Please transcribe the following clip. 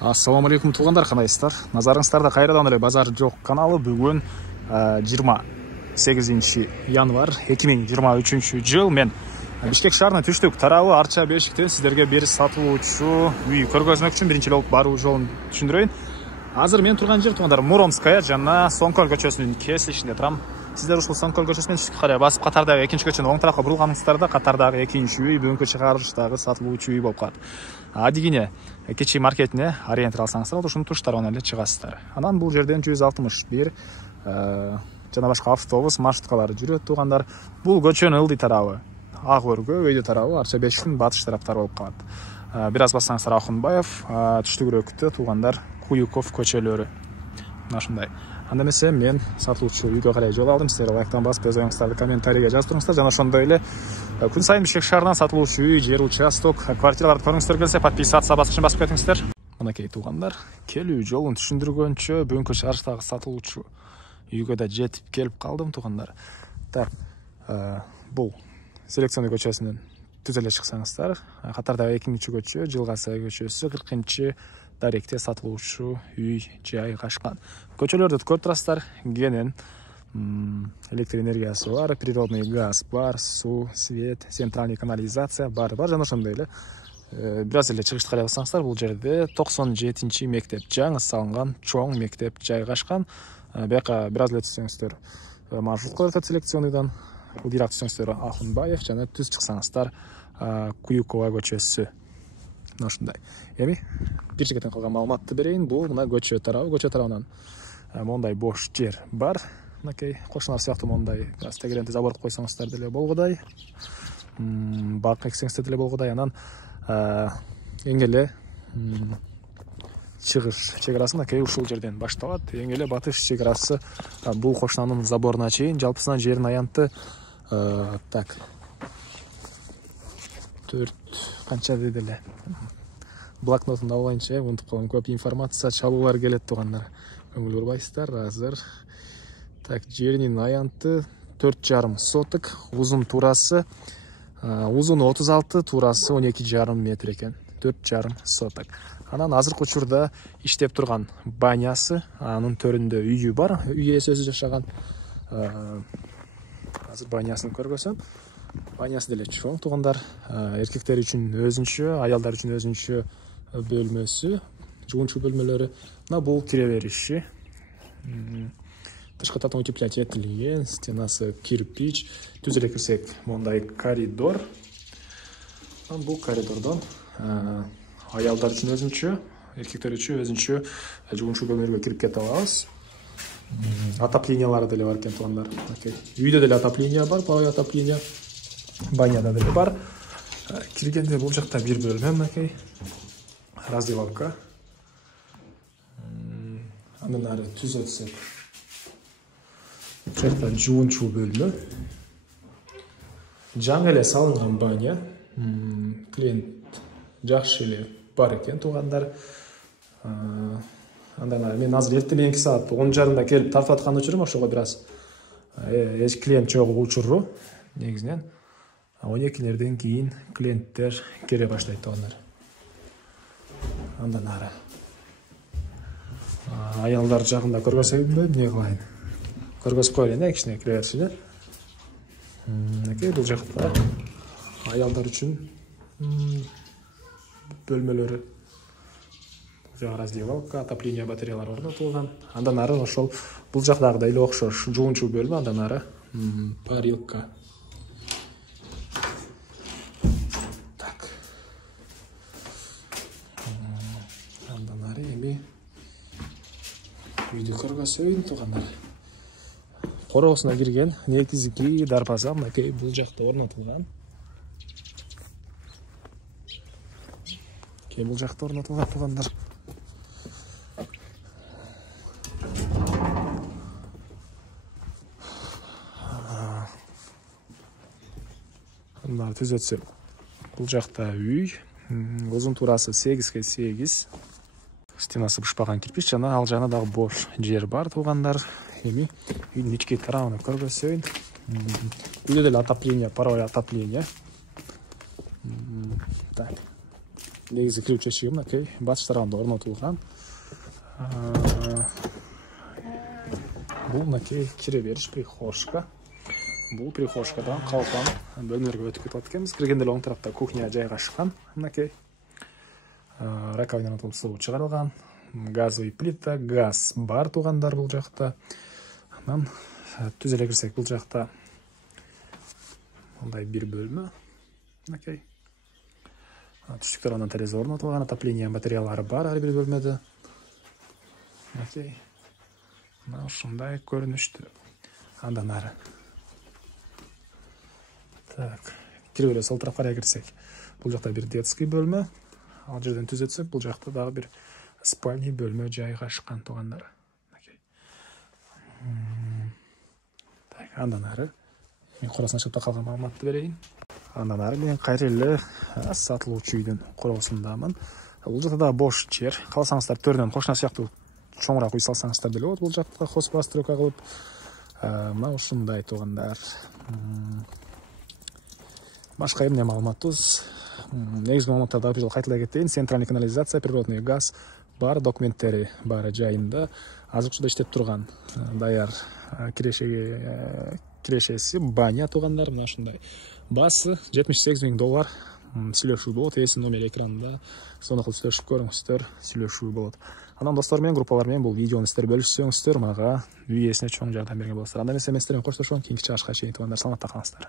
Ассаламу алейкум туугандар, кандайсыздар? Назарыңыздарда кайрадан эле Базар жок каналы. Бүгүн 28 январь 2023 жыл. Мен Бишкек шаарынын түштүк тарабы Арча Бешиктен сиздерге бир сатылуучу үй көргөзмөк үчүн биринчи эле баруу жолун түшүндүрөйүн. Азыр мен турган жер туугандар Муромская жана Соңкөл көчөсүнүн кесилишинде турам. Сиздер ушул Соңкөл көчөсүнөн түштүккө карай басып катардагы экинчи көчөнүн оң тарапка бурулганыңыздарда катардагы экинчи үй бүгүнкү чыгарылыштагы сатылуучу үй болуп калат. Адигине кечи маркетине ориентир алсаңыздар, ошонун туштарынан эле чыгасыздар. Анан бул жерден 161 жана башка автобус маршруткалары жүрөт туугандар. Бул көчөнүн ылдый тарабы Ак өргө, өйдө тарабы Арча Бешиктин батыш тараптары болуп калат. Бир аз бассаңыздар Акунбаев, түштүгүрөөктө туугандар Куюков көчөлөрү. Ушундай. Анда эмесе мен сатылуучу үйгө карай жол алдым. Сиздер лайктан басып, өз оюңуздарды комментарийге жазып туруңуздар. Жана ошондой эле күн сайын Бишкек шаарынан сатылуучу үй, жер участок, квартираларды көргүңүздөр келсе, подписаться баскычын басып кетиңиздер. Мынакей туугандар, келүү жолун түшүндүргөнчө бүгүнкү чыгарыштагы сатылуучу үйгө да жетип келип калдым туугандар. Так, бул Селекционный көчөсүнөн түз эле чыксаңыздар, катардагы экинчи көчө Жылгасай көчөсү 40-даректе сатылуучу үй жайгашкан. Көчөлөрдү көрүп турасыздар. Кенен электр энергиясы бар, природный газ бар, суу, свет, центральный канализация бар жана ошондой эле. Бир аз эле чыгышты карай алсаңыздар, бул жерде 97-чи мектеп, жаңы салынган чоң мектеп жайгашкан. Бияка бир аз эле түзсөңүздөр маршрут көрсөтөт селекционныйдан. Удирак түзсөңүздөр Акунбаев жана түз чыксаңыздар Куюкова көчөсү. Ушундай. Эми бир жигиттен калган маалыматты берейин. Бул мына көчө тарабы, көчө тарабынан мондай бош жер бар. Мынакей кошуналар сыяктуу мондай газ тегеренди заборду койсоңуздар деле болгудай. Бак эксеңиздер деле болгудай. Анан эң эле чыгыш чек арасы мынакей ушул жерден башталат. Эң эле батыш чек арасы бул кошунанын заборуна чейин. Жалпысынан жердин аянты так 4 канча деди эле. Блокнотумда алайынча унутуп калдым. Көп информация чалуулар келет туугандар. Көңүл бурбайсыздар. Азыр так жеринин аянты 4,5 соток, узун турасы узуну 36, турасы 12,5 метр экен. 4,5 соток. Анан азыркы учурда иштеп турган банясы, анын төрүндө үйү бар. Үй ээси өзү жашаган. Азыр банясын көргөзөм. Банясы деле чоң туугандар. Эркектер үчүн өзүнчө, аялдар үчүн өзүнчө бөлмөсү, жуунчу бөлмөлөрү. Мына бул кире бериши. Тышкы татым утеплять этилген, стенасы кирпич. Түз эле кирсек, мондай коридор. Бул коридордон аялдар үчүн өзүнчө, эркектер үчүн өзүнчө жуунчу бөлмөлөргө кирип кете алабыз. Отоплениялары деле бар экен туугандар. Үйдө деле отопление бар, половой отопление. Баняда деле бар. Киргенде бул жакта бир бөлмө, мынакей. Раздевалка. Андан ары түз өтсөк. Бул жакта жуунчу бөлмө. Жаңы эле салынган баня. Клиент жакшы эле бар экен туугандар. Андан ары мен азыр эртең мененки саат 10:30 келип тартып аткан учурум, ошого бир аз клиент жок учуру негизинен. 12-лерден кийин клиенттер келе баштайт туугандар. Андан ары аялдар жагында көргөзөйүнбү, эмне кылайын? Көргөзүп коелу, кичине кире бериши. Бул жакта аялдар үчүн бөлмөлөрү. Жана раздевалка, отопление батареялары орнотулган. Андан ары ошол бул жактагыдай эле окшош жуунчу бөлмө, андан ары парилка. Так. Андан ары эми үйдү көргөзөйүн туугандар. Короосуна кирген негизги дарбаза мынакей бул жакта орнотулган. Бул жакта орнотулган туугандар. Андан түз өтсөк, бул жакта үй, узун турасы 8x8. Стенасы бышпаган кирпич жана ал жана дагы бош жер бар туугандар. Эми үйдүн ички тарабын көргөзөйүн. Үйдө деле отопление, паровое отопление. Так. негізгі кіруші есігі мынакей батыс тарабында орнатылған. Бұл мынакей кіре беріш прихожка. Бұл прихожкадан қалқан бөлмелерге өтіп кетіп жатқанбыз. Кіргенде оң тарапта кухня жайғашқан. Мынакей раковинадан су шығарылған. Газовый плита, газ бар туғандар бұл жақта. Түзеле кірсек бұл жақта ондай бір бөлме. Мынакей түштік тарапынан терезе орнатылған, отопление материалдары бар әр бір бөлмеде. Мынакей ушундай көрүнүштү. Андан ары кире бере сол тарапка кирсек, бул жакта бир детский бөлмө, ал жерден түзөтсөк, бул жакта дагы бир спальный бөлмө жайгашкан туугандар. Андан ары мен курасына чыгып калган маалыматты берейин. Андан ары мен кайра эле сатылуучу үйдүн куросундамын. Бул жакта да бош жер. Калсаңыздар төрүнөн кошуна сыяктуу чоңураак үй салсаңыздар деле болот. Бул жакта хос постройка кылып, мына ушундай туугандар. Башка эмне маалыматыбыз? Негизги маалыматтарды бир жолу кайталай кетейин. Центральный канализация, природный газ бар, документтери баары жайында. Азыр учурда иштеп турган даяр кирешеси баня туугандар. Мына ушундай. Басы $78,000. Сүйлөшүү болот. Эсин номер экранында. Сону кылып сүйлөшүп көрүңүздөр, сүйлөшүү болот. Анан достор менен, группалар менен бул видеону сиздер бөлүшсөңүздөр, мага үй ээсине чоң жардам берген болосуздар. Анда эмес эместерин коштошом, кийинки чыгышка чейин туугандар, саламатта калыңыздар.